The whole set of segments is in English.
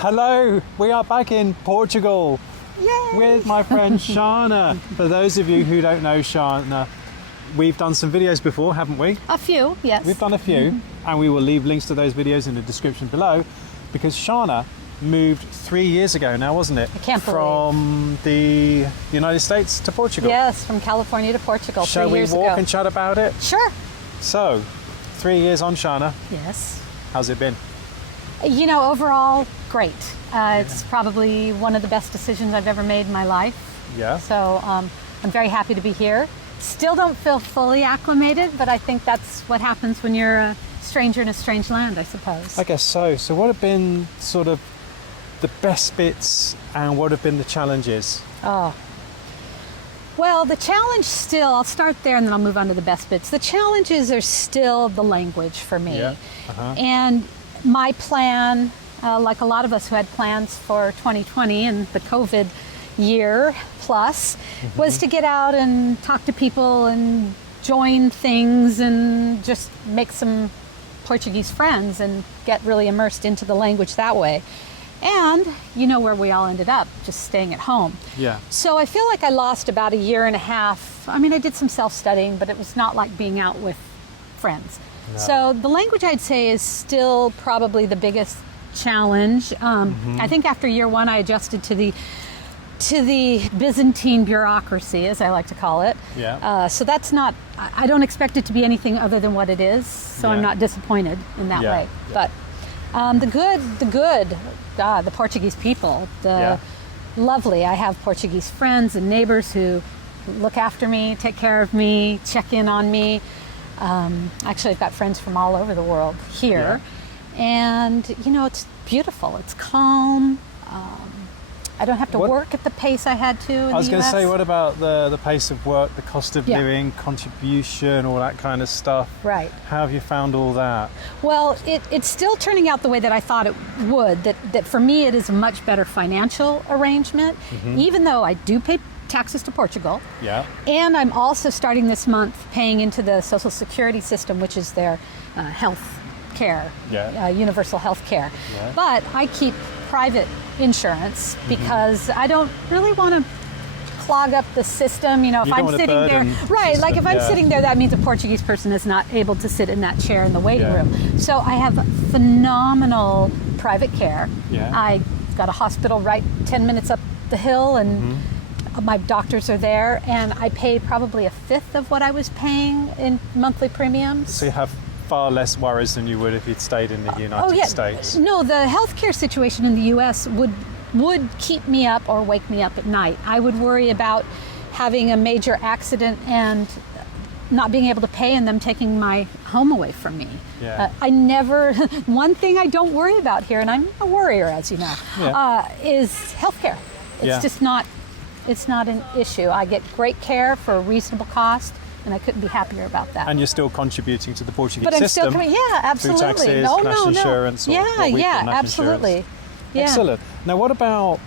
Hello, we are back in Portugal. Yay! With my friend Shanna. For those of you who don't know Shanna, we've done some videos before, haven't we? A few, yes. We've done a few, and we will leave links to those videos in the description below, because Shanna moved 3 years ago now, wasn't it? I can't believe. From the United States to Portugal. Yes, from California to Portugal. Shall 3 we years walk ago. and chat about it? Sure. So, 3 years on, Shanna. Yes. How's it been? You know, overall, great. It's probably one of the best decisions I've ever made in my life. Yeah. So I'm very happy to be here. Still don't feel fully acclimated, but I think that's what happens when you're a stranger in a strange land, I suppose. I guess so. So what have been sort of the best bits and what have been the challenges? Oh. Well, the challenge still, I'll start there and then I'll move on to the best bits. The challenges are still the language for me. Yeah. Uh-huh. And my plan, like a lot of us who had plans for 2020 and the COVID year plus, was to get out and talk to people and join things and just make some Portuguese friends and get really immersed into the language that way. And you know where we all ended up, just staying at home. Yeah. So I feel like I lost about a year and a half. I mean, I did some self-studying, but it was not like being out with friends. No. So the language, I'd say, is still probably the biggest challenge. I think after year one, I adjusted to the Byzantine bureaucracy, as I like to call it. Yeah. So that's not, I don't expect it to be anything other than what it is. So I'm not disappointed in that way. Yeah. But the Portuguese people, lovely. I have Portuguese friends and neighbors who look after me, take care of me, check in on me. Actually, I've got friends from all over the world here. Yeah. And, you know, it's beautiful. It's calm. I don't have to work at the pace I had to in the US. I was going to say, what about the pace of work, the cost of living, contribution, all that kind of stuff? Right. How have you found all that? Well, it's still turning out the way that I thought it would, that for me it is a much better financial arrangement, even though I do pay taxes to Portugal. Yeah. And I'm also starting this month paying into the Social Security system, which is their health care, universal health care. Yeah. But I keep private insurance because I don't really want to clog up the system. You know, if I'm sitting there, like if I'm sitting there, that means a Portuguese person is not able to sit in that chair in the waiting room. So I have phenomenal private care. Yeah. I've got a hospital right 10 minutes up the hill, and my doctors are there, and I pay probably a fifth of what I was paying in monthly premiums. So you have far less worries than you would if you'd stayed in the United States. No, the healthcare situation in the US would keep me up or wake me up at night. I would worry about having a major accident and not being able to pay and them taking my home away from me. Yeah. One thing I don't worry about here, and I'm a worrier, as you know, is healthcare. It's just not, it's not an issue. I get great care for a reasonable cost, and I couldn't be happier about that. And you're still contributing to the Portuguese system. But I'm system. still coming, absolutely. Through taxes, national insurance, or absolutely. Insurance. Yeah. Excellent. Now, what about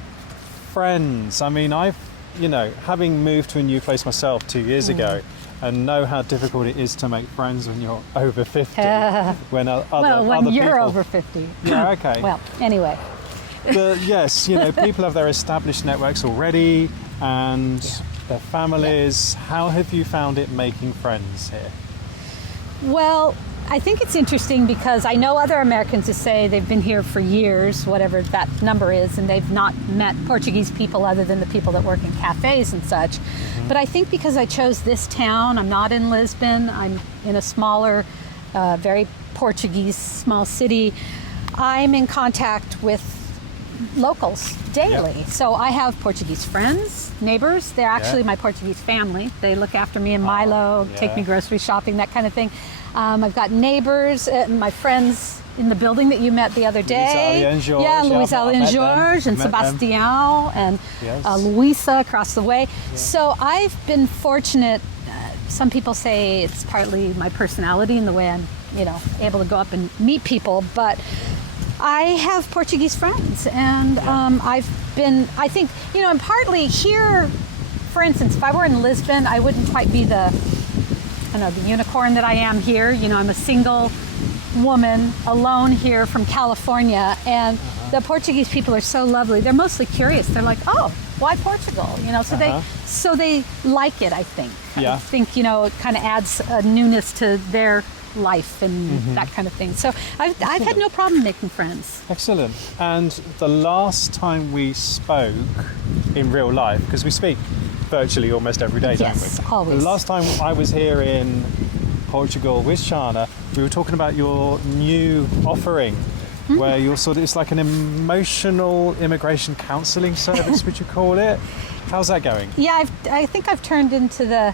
friends? I mean, having moved to a new place myself 2 years ago, and know how difficult it is to make friends when you're over 50. When you're people, over 50. Yeah, okay. Well, anyway. Yes, people have their established networks already, and their families. How have you found it making friends here? Well, I think it's interesting because I know other Americans who say they've been here for years, whatever that number is, and they've not met Portuguese people other than the people that work in cafes and such. But I think because I chose this town, I'm not in Lisbon, I'm in a smaller, very Portuguese small city, I'm in contact with locals daily. Yep. So I have Portuguese friends, neighbors. They're actually my Portuguese family. They look after me in Milo, take me grocery shopping, that kind of thing. I've got neighbors, my friends in the building that you met the other day. Luis Ali and George and Sebastião and Luisa across the way. Yeah. So I've been fortunate. Some people say it's partly my personality and the way I'm, able to go up and meet people, but I have Portuguese friends, and I think, I'm partly here. For instance, if I were in Lisbon, I wouldn't quite be the unicorn that I am here. I'm a single woman alone here from California, and the Portuguese people are so lovely. They're mostly curious. They're like, "Oh, why Portugal?" You know, so they like it. I think. Yeah. I think, you know, it kind of adds a newness to their life and that kind of thing. So I've had no problem making friends. Excellent. And the last time we spoke in real life, because we speak virtually almost every day, don't we? Yes, always. The last time I was here in Portugal with Shanna, we were talking about your new offering, where you're it's like an emotional immigration counselling service, would you call it? How's that going? Yeah, I think I've turned into the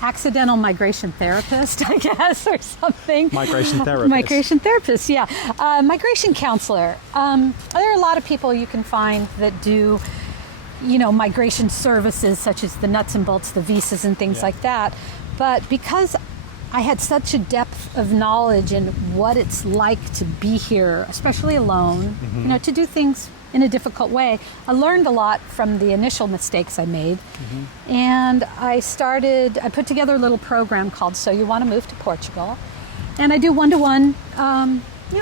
accidental migration therapist, I guess, or something. Migration therapist. Migration therapist, yeah. Migration counselor. There are a lot of people you can find that do, you know, migration services such as the nuts and bolts, the visas and things like that. But because I had such a depth of knowledge in what it's like to be here, especially alone, you know, to do things in a difficult way, I learned a lot from the initial mistakes I made. And I put together a little program called So You Want to Move to Portugal. And I do one-to-one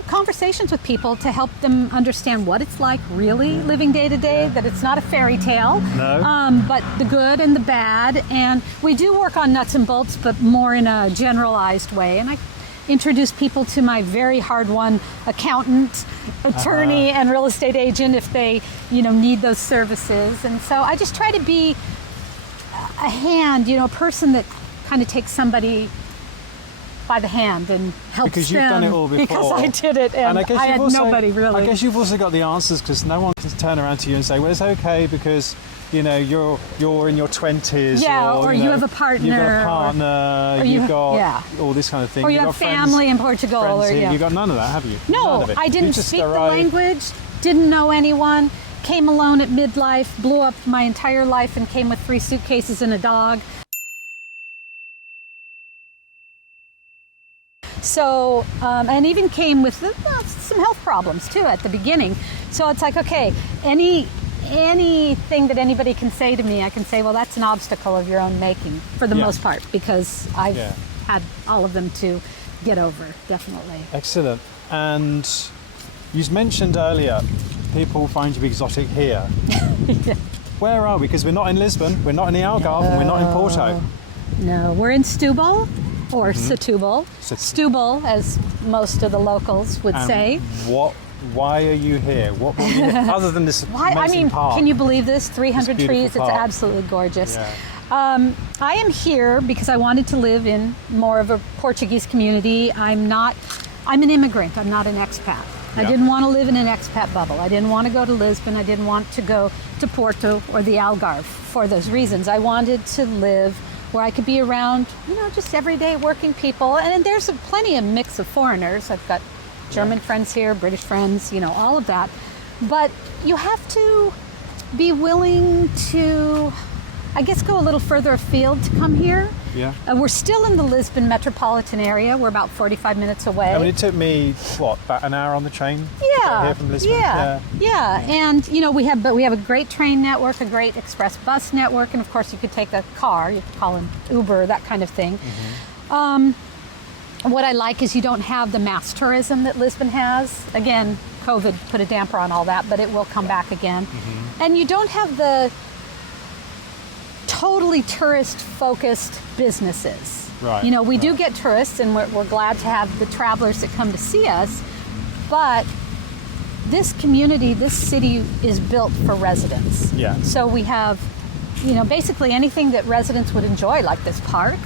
conversations with people to help them understand what it's like really living day to day, that it's not a fairy tale, but the good and the bad. And we do work on nuts and bolts, but more in a generalized way. And I introduce people to my very hard-won accountant, attorney, and real estate agent if they, you know, need those services. And so I just try to be a hand, you know, a person that kind of takes somebody by the hand and helps because you've done it all before. Because I did it, and I had nobody really. I guess you've also got the answers, because no one can turn around to you and say, well, it's okay because, you know, you're in your 20s, or you have a partner, you've got a partner, you've got all this kind of thing. Or you have family in Portugal, or you've got none of that, have you? No, I didn't speak the language, didn't know anyone, came alone at midlife, blew up my entire life, and came with 3 suitcases and a dog. So, and even came with some health problems too at the beginning. So it's like, okay, anything that anybody can say to me, I can say, well, that's an obstacle of your own making for the most part, because I've had all of them to get over, definitely. Excellent. And you mentioned earlier, people find you exotic here. Where are we? Because we're not in Lisbon, we're not in the Algarve, and we're not in Porto. No, we're in Setúbal. Or Setúbal. Setúbal, as most of the locals would say. Why are you here? What other than this amazing park? Can you believe this? 300 trees. Park. It's absolutely gorgeous. Yeah. I am here because I wanted to live in more of a Portuguese community. I'm an immigrant. I'm not an expat. I didn't want to live in an expat bubble. I didn't want to go to Lisbon. I didn't want to go to Porto or the Algarve for those reasons. I wanted to live where I could be around, you know, just everyday working people. And there's plenty of mix of foreigners. I've got German friends here, British friends, you know, all of that. But you have to be willing to, I guess, go a little further afield to come here. Yeah. We're still in the Lisbon metropolitan area. We're about 45 minutes away. I mean, it took me, about an hour on the train to get here from Lisbon? Yeah. And, you know, we have a great train network, a great express bus network, and of course you could take a car, you could call an Uber, that kind of thing. What I like is you don't have the mass tourism that Lisbon has. Again, COVID put a damper on all that, but it will come back again. And you don't have the totally tourist-focused businesses. Right. You know, we do get tourists, and we're glad to have the travelers that come to see us, but this community, this city is built for residents. Yeah. So we have, you know, basically anything that residents would enjoy, like this park,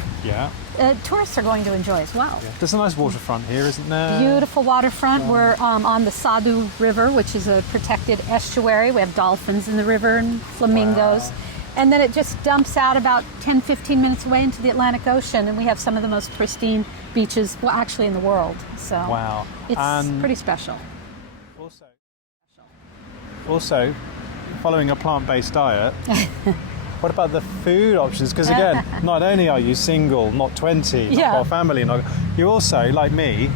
tourists are going to enjoy as well. Yeah. There's a nice waterfront here, isn't there? Beautiful waterfront. We're on the Sadu River, which is a protected estuary. We have dolphins in the river and flamingos. Wow. And then it just dumps out about 10, 15 minutes away into the Atlantic Ocean, and we have some of the most pristine beaches, well, actually in the world. So it's pretty special. Also, following a plant-based diet, what about the food options? Because again, not only are you single, not 20, not got a family, you also, like me,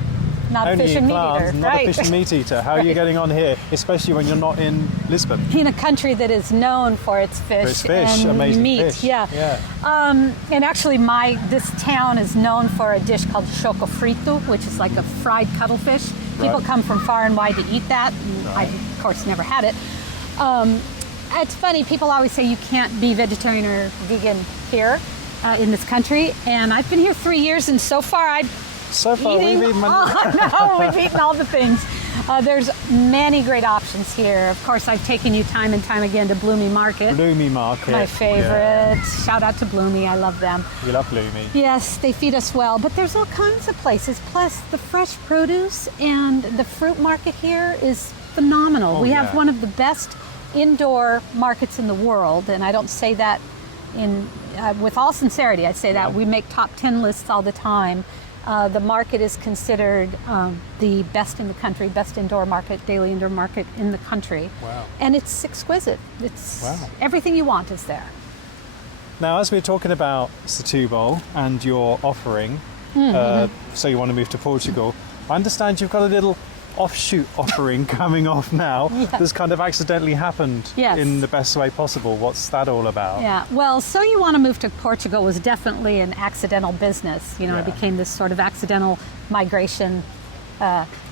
not a Only fish eat and meat plants, eater. not Right. a fish and meat eater. How are you getting on here, especially when you're not in Lisbon? In a country that is known for its fish, and amazing meat. fish. Yeah. And actually, this town is known for a dish called choco frito, which is like a fried cuttlefish. People come from far and wide to eat that. And I, of course, never had it. It's funny. People always say you can't be vegetarian or vegan here in this country, and I've been here 3 years, and so far We've eaten we've eaten all the things. There's many great options here. Of course, I've taken you time and time again to Bloomy Market. Bloomy Market. My favorite. Yeah. Shout out to Bloomy. I love them. You love Bloomy. Yes, they feed us well. But there's all kinds of places. Plus, the fresh produce and the fruit market here is phenomenal. We have one of the best indoor markets in the world. And I don't say that with all sincerity. I say that. We make top 10 lists all the time. The market is considered the best in the country, best indoor market, daily indoor market in the country. Wow. And it's exquisite. Everything you want is there. Now, as we're talking about Setúbal and your offering, so you want to move to Portugal, I understand you've got a little offshoot offering coming off now that's kind of accidentally happened in the best way possible. What's that all about? Yeah, well, So You Want to Move to Portugal was definitely an accidental business. You know, I became this sort of accidental migration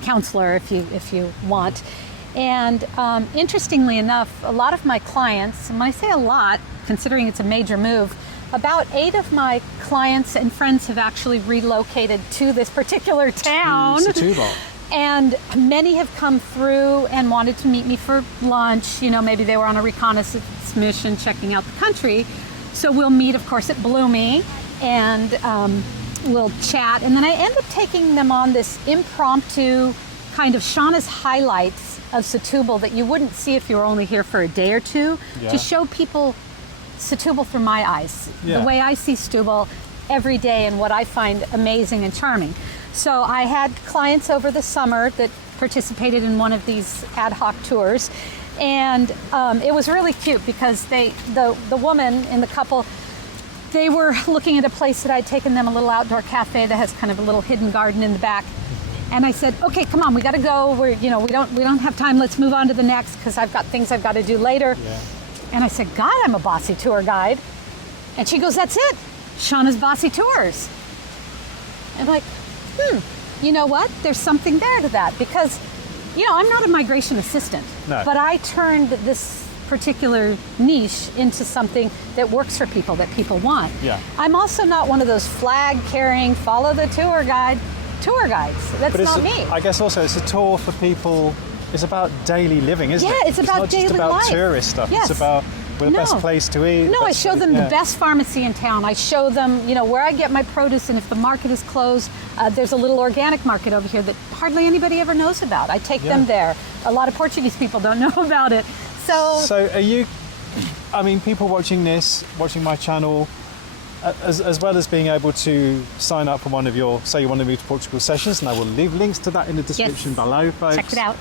counselor, if you want. And interestingly enough, a lot of my clients, and when I say a lot, considering it's a major move, about 8 of my clients and friends have actually relocated to this particular town. To Setúbal. And many have come through and wanted to meet me for lunch. You know, maybe they were on a reconnaissance mission checking out the country. So we'll meet, of course, at Bloomy, and we'll chat. And then I end up taking them on this impromptu kind of Shanna's highlights of Setúbal that you wouldn't see if you were only here for a day or two, to show people Setúbal through my eyes, the way I see Setúbal every day and what I find amazing and charming. So I had clients over the summer that participated in one of these ad hoc tours, and it was really cute because the woman in the couple, they were looking at a place that I'd taken them, a little outdoor cafe that has kind of a little hidden garden in the back. And I said, okay, come on, we got to go. We don't have time. Let's move on to the next because I've got things I've got to do later. Yeah. And I said, God, I'm a bossy tour guide. And she goes, that's it, Shanna's Bossy Tours. And I'm like, you know what? There's something there to that because, you know, I'm not a migration assistant, but I turned this particular niche into something that works for people, that people want. Yeah. I'm also not one of those flag-carrying, follow the tour guides. That's not me. I guess also it's a tour for people. It's about daily living, isn't it? Yeah, it's about daily life. It's not just about tourist stuff. Yes. It's about the best place to eat. No, I show them the best pharmacy in town. I show them, you know, where I get my produce, and if the market is closed, there's a little organic market over here that hardly anybody ever knows about. I take them there. A lot of Portuguese people don't know about it. So are you, I mean, people watching my channel, as well as being able to sign up for one of your So You Want to Move to Portugal sessions, and I will leave links to that in the description below, folks. Check it out.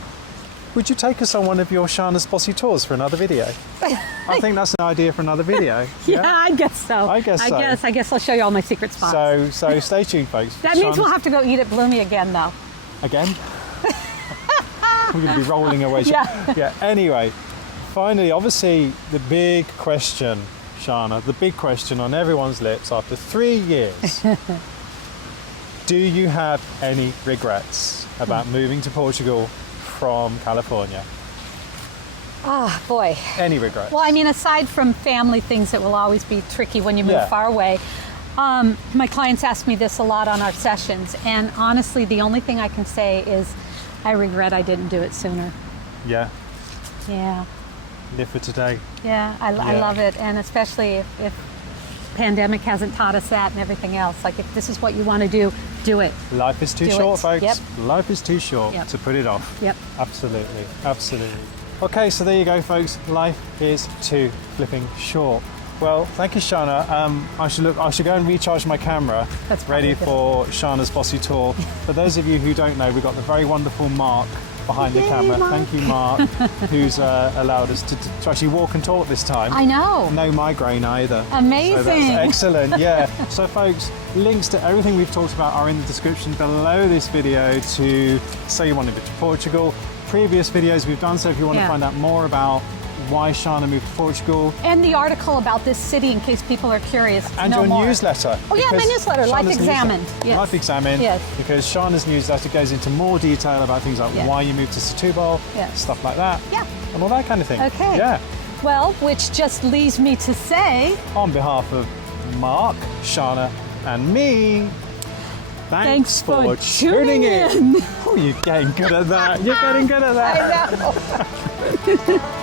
Would you take us on one of your Shanna's Bossy Tours for another video? I think that's an idea for another video. Yeah, I guess so. I guess I'll show you all my secret spots. So stay tuned, folks. That means we'll have to go eat at Bloomy again, though. Again? We're going to be rolling away. Yeah. Anyway, finally, obviously, the big question, Shanna, the big question on everyone's lips after 3 years. Do you have any regrets about moving to Portugal from California? Oh, boy. Any regrets? Well, I mean, aside from family things that will always be tricky when you move far away, my clients ask me this a lot on our sessions, and honestly, the only thing I can say is I regret I didn't do it sooner. Yeah. Yeah. Live for today. Yeah, I love it, and especially if pandemic hasn't taught us that and everything else. Like, if this is what you want to do it. Life is too short, folks. Yep. Life is too short to put it off. Yep. Absolutely. Okay, so there you go, folks. Life is too flipping short. Well, thank you, Shanna. I should go and recharge my camera. That's ready for Shanna's Bossy Tour. For those of you who don't know, we've got the very wonderful Mark behind the camera. Thank you, Mark, who's allowed us to actually walk and talk this time. I know. No migraine either. Amazing. So that's excellent, yeah. So folks, links to everything we've talked about are in the description below this video to say you want to go to Portugal. Previous videos we've done, so if you want to find out more about why Shanna moved to Portugal. And the article about this city in case people are curious to And know your more. newsletter. Oh yeah, my newsletter, Life Shanna's Examined. newsletter, Yes. Life Examined. Yes. Because Shanna's newsletter goes into more detail about things like why you moved to Setúbal, stuff like that. Yeah. And all that kind of thing. Okay. Yeah. Well, which just leaves me to say, On behalf of Mark, Shanna, and me, thanks for tuning in. Oh, you're getting good at that. You're getting good at that. I know.